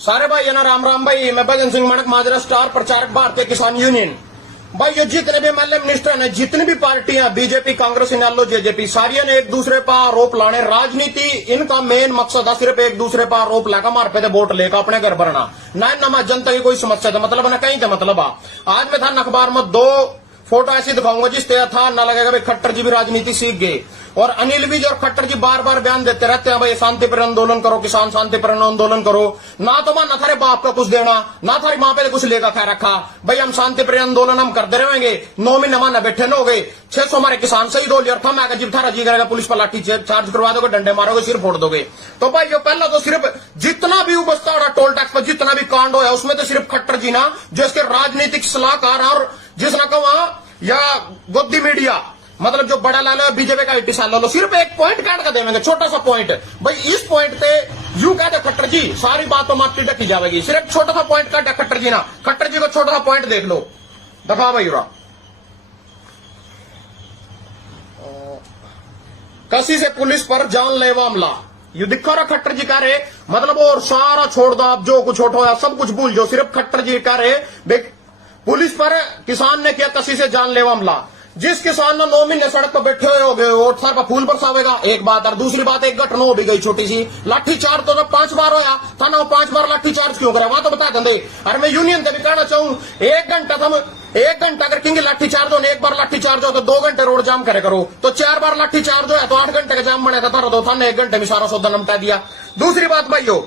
सारे भाई है ना, राम राम भाई। मैं भगत सिंह मानक माजरा, स्टार प्रचारक, भारतीय किसान यूनियन। भाई ये जितने भी मतलब मिनिस्टर हैं, जितनी भी पार्टियां, बीजेपी, कांग्रेस, इनालो, जेजेपी, सारिया ने एक दूसरे पर आरोप लाने। राजनीति इनका मेन मकसद है सिर्फ एक दूसरे पर आरोप लाकर मार पे वोट लेकर अपने घर भरना। ना जनता की कोई समस्या था मतलब ना कहीं था मतलब। आज मैं था अखबार में 2 फोटो ऐसी दिखाऊंगा जिससे था ना लगेगा भाई खट्टर जी भी राजनीति सीख गए। और अनिल विज और खट्टर जी बार बार बयान देते रहते हैं भाई शांतिपूर्ण आंदोलन करो, किसान शांतिपूर्ण आंदोलन करो। ना तो मां ना थारे बाप का कुछ देना, ना थारी माँ पे कुछ लेकर खा रखा। भाई हम शांतिपूर्ण आंदोलन हम करते रहेंगे। 9 महीने माना बैठे न हो गए, 600 हमारे किसान शहीद हो लिया। और थम आकर जिब थारा जी करेगा पुलिस पर लाठी चार्ज करवा दोगे, डंडे मारोगे, सिर फोड़ दोगे। तो भाई ये पहला तो सिर्फ जितना भी उपस्था हो रहा टोल टैक्स पर जितना भी कांड हो उसमें तो सिर्फ खट्टर जी ना, जो इसके राजनीतिक सलाहकार और जिसने कहा या गोदी मीडिया मतलब जो बड़ा लाल है बीजेपी का 80 साल लो, सिर्फ एक पॉइंट काट कर देंगे, छोटा सा पॉइंट। भाई इस पॉइंट पे यू कहते खट्टर जी सारी बात तो माटी ढकी जाएगी। सिर्फ छोटा सा पॉइंट काटा खट्टर जी ना, खट्टर जी को छोटा सा पॉइंट देख लो, दफा भाई रा कसी से पुलिस पर जानलेवा हमला। यू दिखा रहा खट्टर जी कह रहे मतलब और सारा छोड़ दो आप, जो कुछ उठो सब कुछ भूल जाओ। सिर्फ खट्टर जी कह रहे पुलिस पर किसान ने किया कसी से जानलेवा हमला। जिस किसान ने 9 महीने सड़क पर बैठे हुए हो गए और सर पर फूल बरसावेगा, एक बात। और दूसरी बात एक घटना हो भी गई छोटी सी, लाठी चार्ज तो 5 बार होया था ना, 5 बार लाठी चार्ज क्यों करा वहां तो बता देंगे। और मैं यूनियन से भी कहना चाहूँ 1 घंटा अगर किंग लाठी चार्ज हो, 1 बार लाठी चार्ज हो तो 2 घंटे रोड जाम करे करो। तो 4 बार लाठी चार्ज हो तो 8 घंटे का जाम बने था, 1 घंटे में सारा सौदा निपटा दिया। दूसरी बात भाइयों,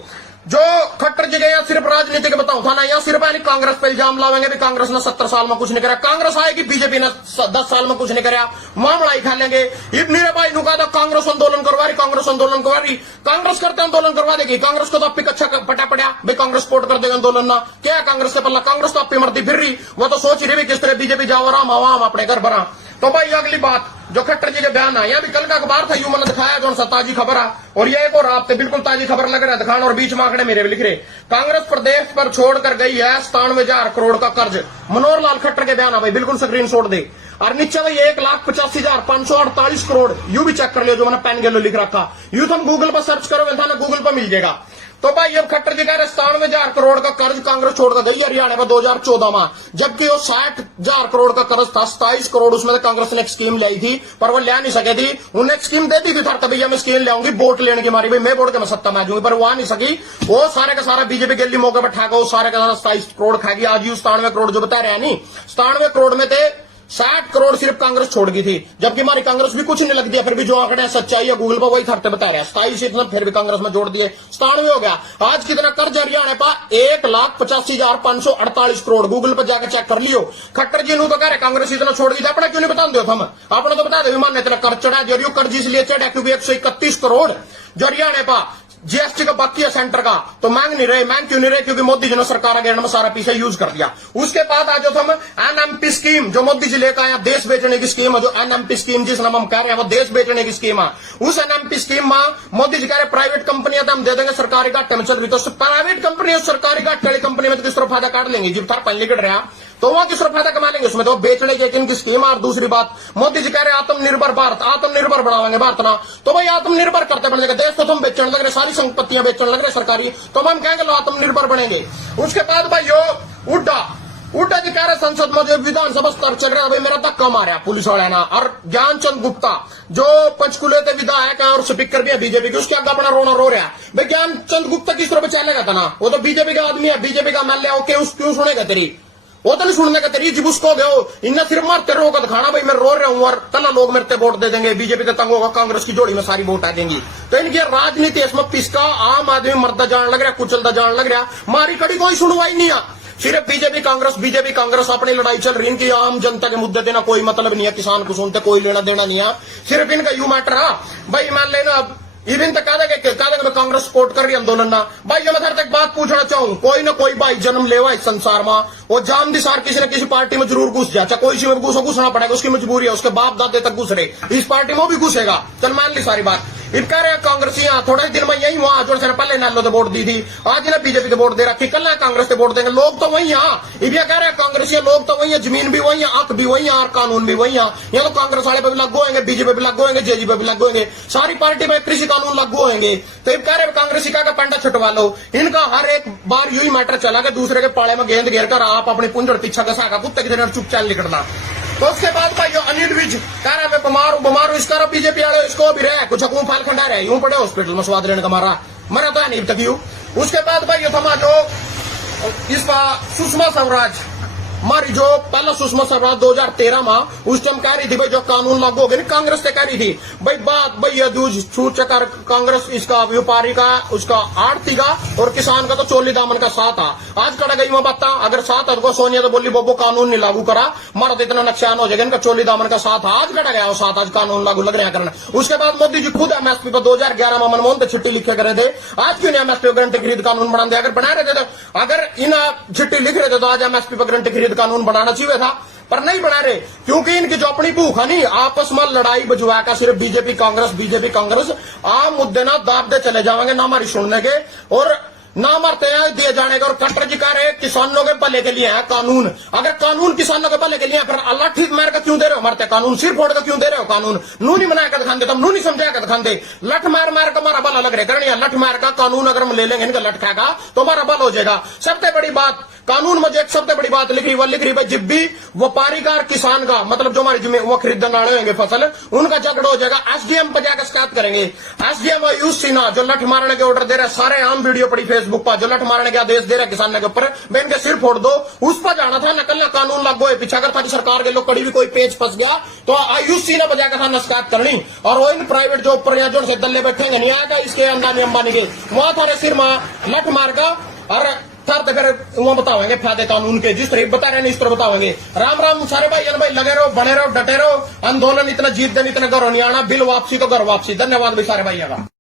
जो खट्टर जी गए सिर्फ राजनीति के बताऊं था ना, या सिर्फ कांग्रेस पे इल्जाम लावेंगे भी कांग्रेस ने 70 साल में कुछ नहीं करा। कांग्रेस आएगी, बीजेपी ने 10 साल में कुछ नहीं करा, मामला ही खा लेंगे। इतनी भाई नु कहा कांग्रेस आंदोलन करवा रही, कांग्रेस आंदोलन करवा रही, कांग्रेस करते आंदोलन करवा देगी। कांग्रेस को तो आप अच्छा पटा पड़ा भाई, कांग्रेस सपोर्ट कर देगा आंदोलन ना। क्या कांग्रेस से पल्ला, कांग्रेस तो आप मर्दी फिर रही, वो तो सोच रही किस तरह बीजेपी जाओ आराम आवाम अपने घर भरा। तो भाई अगली बात जो खट्टर जी के बयान है, यहाँ भी कल का अखबार था, यू मैंने दिखाया जो ताजी खबर है। और ये एक और आपसे बिल्कुल ताजी खबर लग रहा है दिखाना, और बीच में आंकड़े मेरे भी लिख रहे। कांग्रेस प्रदेश पर छोड़कर गई है 97,000 करोड़ का कर्ज। मनोहर लाल खट्टर के बयान है भाई, बिल्कुल स्क्रीन शॉट दे। और नीचे भाई 1,85,548 करोड़ यू भी चेक कर लियो, जो मैंने पेन गेलो लिख रखा। यू तुम गूगल पर सर्च करोगे था ना, गूगल पर मिल जाएगा। तो भाई अब खट्टर जी कह रहे 97,000 करोड़ का कर्ज कांग्रेस छोड़कर गई हरियाणा में 2014 में, जबकि वो 60,000 करोड़ का कर्ज था। 27 करोड़ उसमें कांग्रेस ने एक स्कीम लाई थी, पर वो ले नहीं सके थी। उन्हें एक स्कीम देती थी था भैया मैं स्कीम ले आऊंगी वोट लेने की मारी, भाई मैं वोट के मैं सत्ता में आ जाऊंगी, पर वो आ नहीं सकी। वो सारे का सारा बीजेपी के लिए मौके पर ठाका, वो सारे का सारा 27 करोड़ खाएगी। आज 97 करोड़ जो बता रहे हैं नहीं, 97 करोड़ में थे 60 करोड़ सिर्फ कांग्रेस छोड़ गई थी, जबकि हमारी कांग्रेस भी कुछ नहीं लग दिया। फिर भी जो आंकड़े सच्चाई है गूगल पर वही थरते बता रहे हैं। 27 इतना फिर भी कांग्रेस में जोड़ दिए, 97 हो गया। आज कितना कर्ज हरियाणा पा 1,85,548 करोड़, गूगल पर जाकर चेक कर लियो। खट्टर जी नु तो कह रहे कांग्रेस इतना छोड़ दी, अपना क्यों नहीं बता दो हम, आपने तो बता दो विमान ने इतना कर्ज चढ़ा जो कर्ज इसलिए चढ़ा क्योंकि 131 करोड़ जो हरियाणा पा जीएसटी का बाकी है सेंटर का, तो मांग नहीं रहे। मांग क्यों नहीं रहे? क्योंकि मोदी जी ने सरकार अगेंड में सारा पैसा यूज कर दिया। उसके बाद आज हम एनएमपी स्कीम जो मोदी जी लेकर आया, देश बेचने की स्कीम है, जो एनएमपी स्कीम जिस नाम हम कह रहे हैं वो देश बेचने की स्कीम है। उस एनएमपी स्कीम में मोदी जी कह रहे प्राइवेट कंपनियां तो हम दे देंगे, सरकारी घाटे में चल रही, तो प्राइवेट कंपनी सरकारी घाटे वाली कंपनी में तो किस तरह फायदा काट लेंगे, जिब थार पहले कट रहा तो वहां किस तरह फायदा कमा लेंगे, उसमें तो बेचने की इनकी स्कीम है। और दूसरी बात मोदी जी कह रहे आत्मनिर्भर भारत, आत्मनिर्भर बनावाएंगे भारत ना, तो भाई आत्मनिर्भर करते बन जाएगा देश। तो तुम बेचने लग रहे, सारी संपत्तियां बेचने लग रहे सरकारी, तो हम कहेंगे लो आत्मनिर्भर बनेंगे। उसके बाद भाई यो उड्डा जी कह रहे संसद में जो विधानसभा स्तर चल रहा है, भाई मेरा धक्का मारा पुलिस वाले ना। और ज्ञानचंद गुप्ता जो पंचकुले के विधायक है और स्पीकर भी है बीजेपी के, उसके आगे अपना रोना रो रहा है। भाई ज्ञानचंद गुप्ता किस तरह बचाएगा था ना, वो तो बीजेपी का आदमी है, बीजेपी का एमएलए, क्यों सुनेगा तेरी, वो तो नहीं सुनने का तेरी जिब उसको गए इन्हें सिर्फ मारते रहोगा दिखाना भाई मैं रो रहा हूं, और कल लोग मेरे वोट दे देंगे, बीजेपी का तंग होगा, कांग्रेस की जोड़ी में सारी वोट आ देंगी। तो इनकी राजनीति इसमें पिसका आम आदमी मरता जान लग रहा, कुचलता जान लग रहा, मारी कड़ी कोई सुनवाई नहीं है। सिर्फ बीजेपी कांग्रेस अपनी लड़ाई चल रही, इनकी आम जनता के मुद्दे देना कोई मतलब नहीं है, किसान को सुनते कोई लेना देना नहीं है, सिर्फ इनका यू मैटर है। भाई मान लेना इवन तक कह देगा मैं कांग्रेस सपोर्ट कर रही आंदोलन ना। भाई मैं हर तक बात पूछना चाहूँ, कोई ना कोई भाई जन्म लेवा इस संसार में, वो जान दिसार किसी न किसी पार्टी में जरूर घुस जाए, कोई सी में घुसना पड़ेगा, उसकी मजबूरी है, उसके बाप दादे तक घुस रहे, इस पार्टी में भी घुसेगा, चल मान ली सारी बात। इन कह रहे कांग्रेसी थोड़े दिन में यही वहां जो पहले नालो तो वोट दी थी, आज ने बीजेपी को वोट दे रखी, कल कांग्रेस को वोट देंगे। लोग तो वही ये कह रहे हैं कांग्रेसी लोग तो वही है, जमीन भी वही है, हक भी वही है और कानून भी वही है। यहाँ तो कांग्रेस वाले पे भी लागू होंगे, बीजेपी पे लागू होंगे, जेजेपी पे भी लागू होंगे, सारी पार्टी में कृषि कानून लागू होंगे। तो ये कह रहे कांग्रेसी का पंडा छुटवा लो। इनका हर एक बार यही मैटर चला कि दूसरे के पाले में गेंद घेर कर आप अपनी पुंजड़ पीछा का सागा कुत्ते की तरह चुपचाप निकलना। तो उसके बाद भाई अनिल विज कह रहा है मैं बीमार हूं, इसका बीजेपी वाले इसको भी रहे कुछ हकूम फाल खंडा रहे, यूं पड़े हॉस्पिटल में स्वाद लेने का मरा तो है नहीं तक यूं। उसके बाद भाई थमा जो इसका सुषमा स्वराज हमारी जो पहला सुषमा स्वराज 2013 में उस टाइम कह रही थी भाई जो कानून लागू हो गया, कांग्रेस से कह रही थी भाई बात भाई ये दूज छूट चकर कांग्रेस इसका व्यापारी का उसका आड़ती का और किसान का तो चोली दामन का साथ आ। आज कड़ा गई वहां बता अगर साथ है तो सोनिया तो बोली बोबो कानून नहीं लागू करा, मारा तो इतना नुकसान हो जाएगा, इनका चोली दामन का साथ आज कड़ा गया वो साथ, आज कानून लागू लग रहा करना। उसके बाद मोदी जी खुद एमएसपी पर 2011 में मनमोहन से चिट्ठी लिखे करे थे, आज क्यों नहीं एमएसपी पर गारंटी खरीद कानून बना दे? अगर बना रहे थे तो अगर इन चिट्ठी लिख रहे थे तो आज एमएसपी पर गारंटी खरीद कानून बनाना चाहिए था, पर नहीं बना रहे क्योंकि इनकी जो अपनी भूख है नहीं आपस में लड़ाई बजवा का सिर्फ बीजेपी कांग्रेस आम मुद्दे ना दाबते चले जाएंगे, ना हमारी सुनने के और ना मरते हैं दिए जाने का। और खट्टर जी कह रहे किसानों के भले के लिए है कानून, अगर कानून किसानों के भले के लिए फिर अल्लाह ठीक मार का क्यों दे रहे हो? मरते कानून सिर फोड़ का क्यों दे रहे हो? कानून नू नहीं बनाया कर दिखाते, तब नू नहीं समझाया कर दिखाते, लठ मार का हमारा भला लग रहा है, लठ मार का कानून अगर हम ले लेंगे इनका लठ खाएगा तो हमारा भला हो जाएगा। सबसे बड़ी बात कानून में एक सबसे बड़ी बात लिख रही भाई जब भी व्यापारी का और किसान का मतलब जो हमारी जमीन वो खरीदने वाले होंगे फसल उनका झगड़ा हो जाएगा, एसडीएम पर जाकर शिकायत करेंगे। एसडीएम आयुष सिन्हा जो लठ मारने के ऑर्डर दे रहे सारे आम वीडियो पड़ी फेसबुक पर, जो लठ मारने के आदेश दे रहे किसान के ऊपर मैं इनके सिर फोड़ दो, उस पर जाना था नकल कानून लागू है। पीछा अगर सरकार के लोग कड़ी भी कोई पेज फंस गया तो आयुष सिन्हा पर जाकर था शिकायत करनी, और वो इन प्राइवेट जॉब पर जो से दल्ले बैठेंगे नहीं आएगा इसके अंदानी अंबानी के वहां थारे सिर में लठ मार का और फिर वो बताओगे फायदे कानून के, जिस तरह बता रहे हैं इस तरह बताओगे। राम राम सारे भाई लगे रहो, बने रहो, डटे रहो, आंदोलन इतना जीत देने इतना घर नहीं आना, बिल वापसी तो घर वापसी। धन्यवाद भाई सारे भाई का।